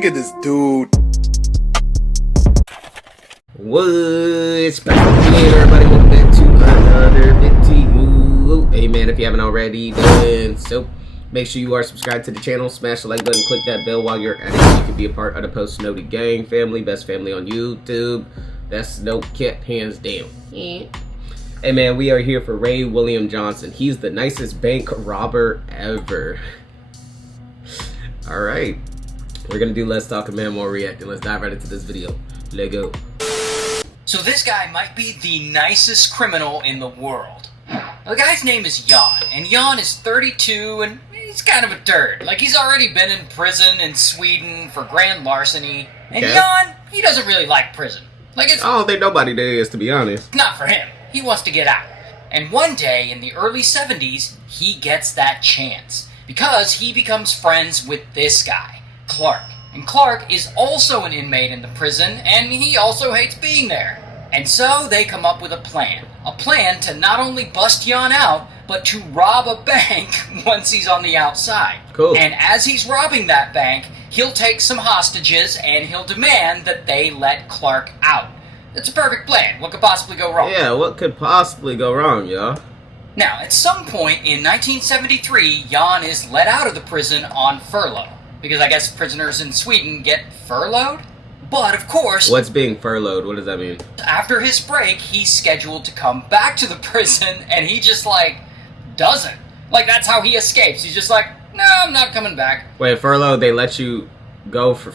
Look at this dude. What's back again, everybody? Welcome back to another video. Hey man, if you haven't already done so, make sure you are subscribed to the channel, smash the like button, click that bell while you're at it so you can be a part of the Post Noted Gang family, best family on YouTube. That's no cap, hands down. Hey man, we are here for Ray William Johnson. He's the nicest bank robber ever. Alright, we're gonna do less talking, man, more reacting. Let's dive right into this video. Let's go. So this guy might be the nicest criminal in the world. The guy's name is Jan, and Jan is 32, and he's kind of a turd. Like, he's already been in prison in Sweden for grand larceny, and Okay. Jan, he doesn't really like prison. Like, it's I don't think nobody there is, to be honest. not for him. He wants to get out. And one day, in the early 70s, he gets that chance, because he becomes friends with this guy, Clark. And Clark is also an inmate in the prison, and he also hates being there. And so they come up with a plan. A plan to not only bust Jan out, but to rob a bank once he's on the outside. Cool. And as he's robbing that bank, he'll take some hostages and he'll demand that they let Clark out. It's a perfect plan. What could possibly go wrong? Yeah, what could possibly go wrong, y'all? Now, at some point in 1973, Jan is let out of the prison on furlough. Because I guess prisoners in Sweden get furloughed? But, of course, What's being furloughed? What does that mean? after his break, he's scheduled to come back to the prison, and he just, doesn't. Like, that's how he escapes. He's just like, no, I'm not coming back. Wait, furlough, they let you go for...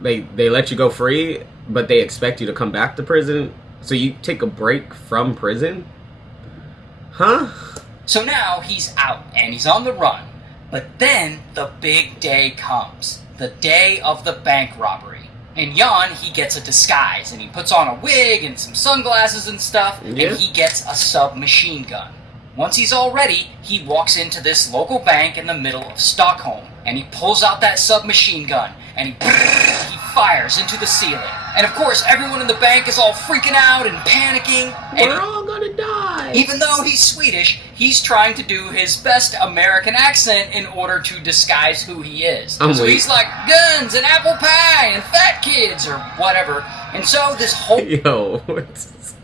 They let you go free, but they expect you to come back to prison? So you take a break from prison? Huh? So now he's out, and he's on the run. But then the big day comes. The day of the bank robbery. And Jan, he gets a disguise, and he puts on a wig and some sunglasses and stuff, Yeah. and he gets a submachine gun. Once he's all ready, he walks into this local bank in the middle of Stockholm, and he pulls out that submachine gun, and he fires into the ceiling. And of course, everyone in the bank is all freaking out and panicking. And We're all gonna die! even though he's Swedish, he's trying to do his best American accent in order to disguise who he is. So weak. he's like, guns and apple pie and fat kids or whatever. And so this whole Yo, what's...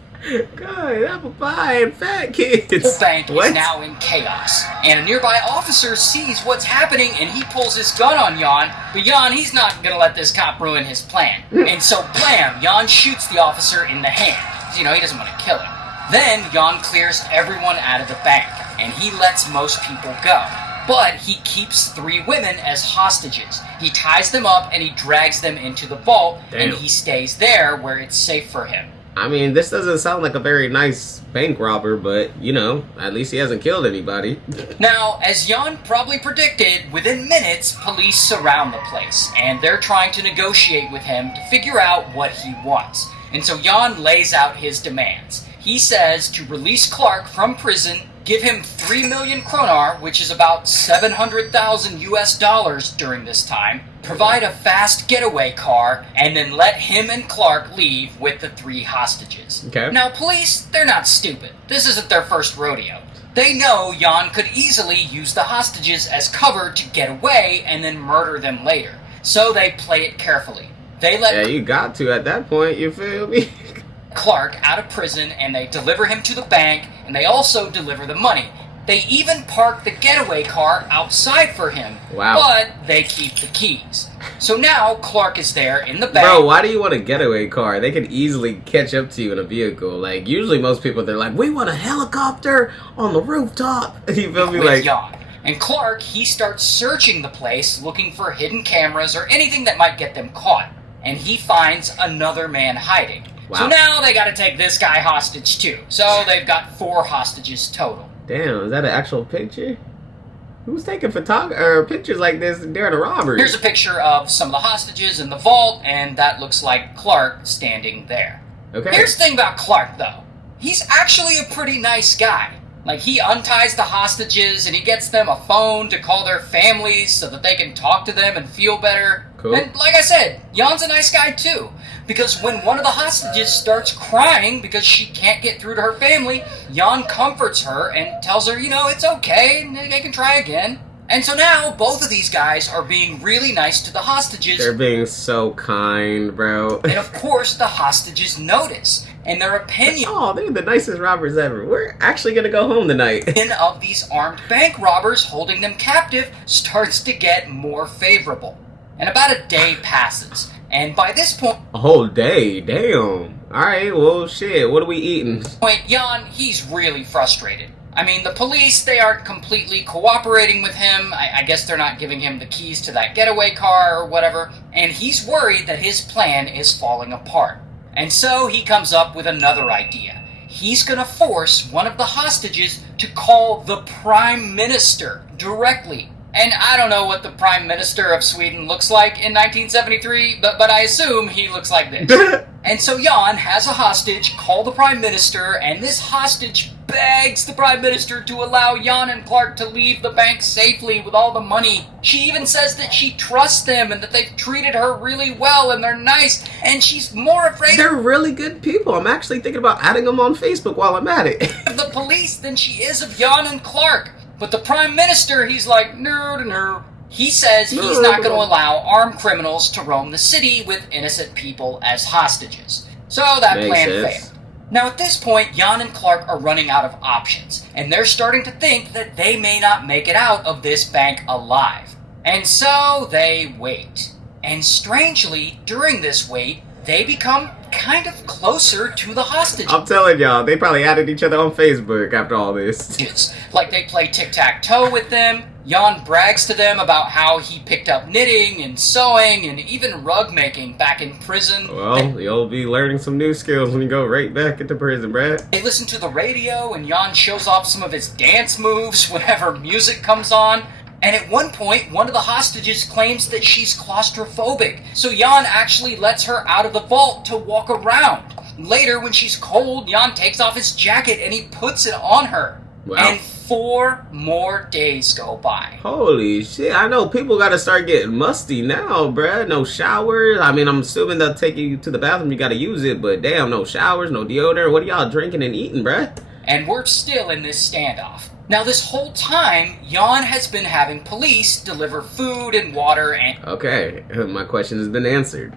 God, apple pie and fat kids! bank What? is now in chaos. And a nearby officer sees what's happening and he pulls his gun on Jan. But Jan, he's not gonna let this cop ruin his plan. And so, blam, Jan shoots the officer in the hand. You know, he doesn't want to kill him. Then Jan clears everyone out of the bank, and he lets most people go. But he keeps 3 women as hostages. He ties them up and he drags them into the vault, and Damn. he stays there where it's safe for him. I mean, this doesn't sound like a very nice bank robber, but, you know, at least he hasn't killed anybody. Now, as Jan probably predicted, within minutes, police surround the place, and they're trying to negotiate with him to figure out what he wants. And so Jan lays out his demands. He says to release Clark from prison, give him 3 million kronar, which is about 700,000 US dollars during this time, provide a fast getaway car, and then let him and Clark leave with the 3 hostages. Okay. Now, police, they're not stupid. This isn't their first rodeo. They know Jan could easily use the hostages as cover to get away and then murder them later. So they play it carefully. They let Yeah, you got to at that point, you feel me? Clark out of prison, and they deliver him to the bank, and they also deliver the money. They even park the getaway car outside for him. Wow. But they keep the keys. So now Clark is there in the bank. Bro, why do you want a getaway car? They can easily catch up to you in a vehicle. Like, usually most people, they're like, we want a helicopter on the rooftop. You feel me? with Like, Jan. And Clark, he starts searching the place, looking for hidden cameras or anything that might get them caught. And he finds another man hiding. Wow. So now they gotta take this guy hostage too. So they've got 4 hostages total. damn, is that an actual picture? Who's taking pictures like this during a robbery? Here's a picture of some of the hostages in the vault, and that looks like Clark standing there. Okay. Here's the thing about Clark, though. He's actually a pretty nice guy. Like, he unties the hostages, and he gets them a phone to call their families so that they can talk to them and feel better. Cool. And like I said, Jan's a nice guy, too. Because when one of the hostages starts crying because she can't get through to her family, Jan comforts her and tells her, you know, it's okay, they can try again. And so now both of these guys are being really nice to the hostages. They're being so kind, bro. And of course, the hostages notice. And their opinion Oh, they're the nicest robbers ever. We're actually gonna go home tonight. of these armed bank robbers holding them captive starts to get more favorable. And about a day passes. And by this point, A whole day, damn. Alright, well, shit, what are we eating? Jan, he's really frustrated. I mean, the police, they aren't completely cooperating with him. I guess they're not giving him the keys to that getaway car or whatever. And he's worried that his plan is falling apart. And so he comes up with another idea. He's gonna force one of the hostages to call the Prime Minister directly. And I don't know what the Prime Minister of Sweden looks like in 1973, but I assume he looks like this. And so Jan has a hostage call the Prime Minister, and this hostage begs the Prime Minister to allow Jan and Clark to leave the bank safely with all the money. She even says that she trusts them and that they've treated her really well and they're nice, and she's more afraid They're really good people. I'm actually thinking about adding them on Facebook while I'm at it. of the police than she is of Jan and Clark. But the Prime Minister, he's like, no. He says he's not going to allow armed criminals to roam the city with innocent people as hostages. So that Makes plan sense. failed. Now at this point, Jan and Clark are running out of options, and they're starting to think that they may not make it out of this bank alive. And so they wait. And strangely, during this wait, they become kind of closer to the hostages. I'm telling y'all, they probably added each other on Facebook after all this. Like they play tic-tac-toe with them. Jan brags to them about how he picked up knitting and sewing and even rug making back in prison. Well, you'll be learning some new skills when you go right back into prison, Brad. They listen to the radio and Jan shows off some of his dance moves whenever music comes on. And at one point, one of the hostages claims that she's claustrophobic. So Jan actually lets her out of the vault to walk around. Later, when she's cold, Jan takes off his jacket and he puts it on her. Wow. And 4 more days go by. Holy shit, I know people gotta start getting musty now, bruh. No showers. I mean, I'm assuming they'll take you to the bathroom, you gotta use it, but damn, no showers, no deodorant. What are y'all drinking and eating, bruh? And we're still in this standoff. Now, this whole time, Jan has been having police deliver food and water Okay, my question has been answered.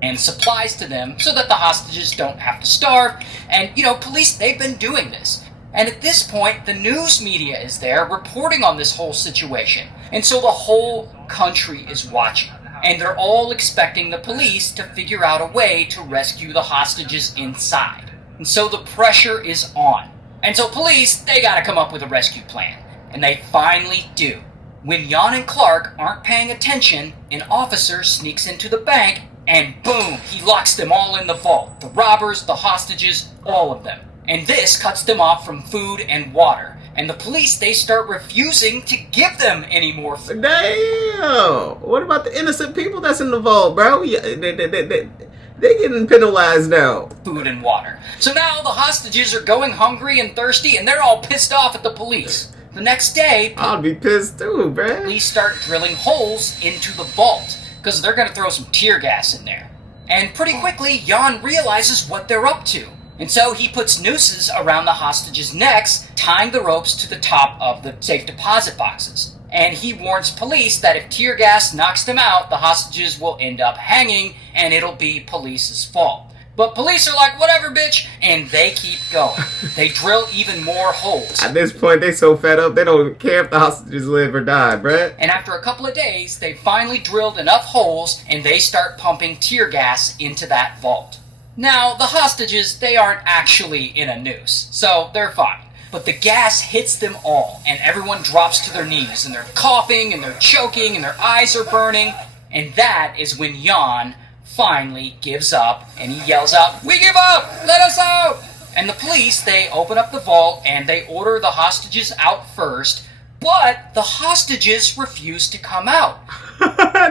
and supplies to them so that the hostages don't have to starve. And, police, they've been doing this. And at this point, the news media is there reporting on this whole situation. And so the whole country is watching. And they're all expecting the police to figure out a way to rescue the hostages inside. And so the pressure is on. And so police, they gotta come up with a rescue plan. And they finally do. When Jan and Clark aren't paying attention, an officer sneaks into the bank and boom, he locks them all in the vault. The robbers, the hostages, all of them. And this cuts them off from food and water. And the police, they start refusing to give them any more food. Damn! What about the innocent people that's in the vault, bro? They're getting penalized now. Food and water. So now the hostages are going hungry and thirsty, and they're all pissed off at the police. The next day, I'll be pissed too, bruh. police start drilling holes into the vault, because they're going to throw some tear gas in there. And pretty quickly, Jan realizes what they're up to. And so he puts nooses around the hostages' necks, tying the ropes to the top of the safe deposit boxes. And he warns police that if tear gas knocks them out, the hostages will end up hanging, and it'll be police's fault. But police are like, whatever, bitch, and they keep going. They drill even more holes. At this point, they so fed up, they don't care if the hostages live or die, bruh. And after a couple of days, they finally drilled enough holes, and they start pumping tear gas into that vault. Now, the hostages, they aren't actually in a noose, so they're fine. But the gas hits them all, and everyone drops to their knees, and they're coughing, and they're choking, and their eyes are burning. And that is when Jan finally gives up, and he yells out, "We give up! Let us out!" And the police, they open up the vault, and they order the hostages out first, but the hostages refuse to come out.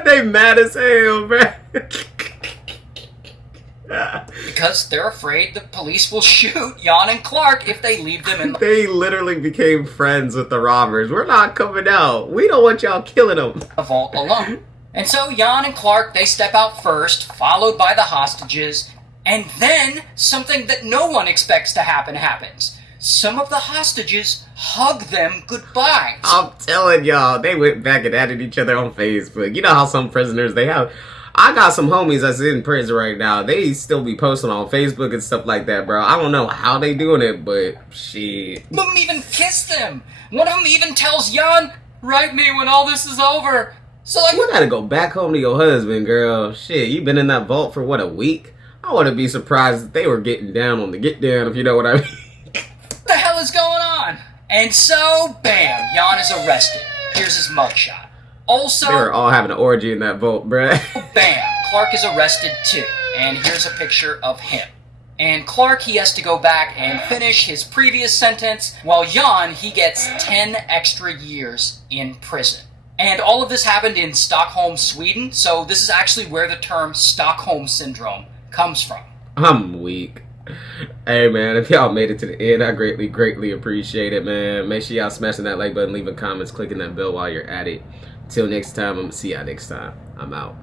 They mad as hell, bruh. Because they're afraid the police will shoot Jan and Clark if they leave them in the They literally became friends with the robbers. We're not coming out. We don't want y'all killing them. vault alone. And so Jan and Clark, they step out first, followed by the hostages, and then something that no one expects to happen happens. some of the hostages hug them goodbye. I'm telling y'all, they went back and added each other on Facebook. You know how some prisoners they have. I got some homies that's in prison right now. They still be posting on Facebook and stuff like that, bro. I don't know how they doing it, but shit. Some of them even kiss them. One of them even tells Jan, "Write me when all this is over." So like, you gotta go back home to your husband, girl. Shit, you been in that vault for what, a week? I wouldn't be surprised if they were getting down on the get down, if you know what I mean. What the hell is going on? And so, bam, Jan is arrested. Here's his mugshot. Also, They were all having an orgy in that vault, bruh. bam, Clark is arrested too. And here's a picture of him. And Clark, he has to go back and finish his previous sentence, while Jan, he gets 10 extra years in prison. And all of this happened in Stockholm, Sweden, so this is actually where the term Stockholm Syndrome comes from. I'm weak. Hey, man, if y'all made it to the end, I greatly appreciate it, man. Make sure y'all smashing that like button, leaving comments, clicking that bell while you're at it. Till next time, I'm gonna see y'all next time. I'm out.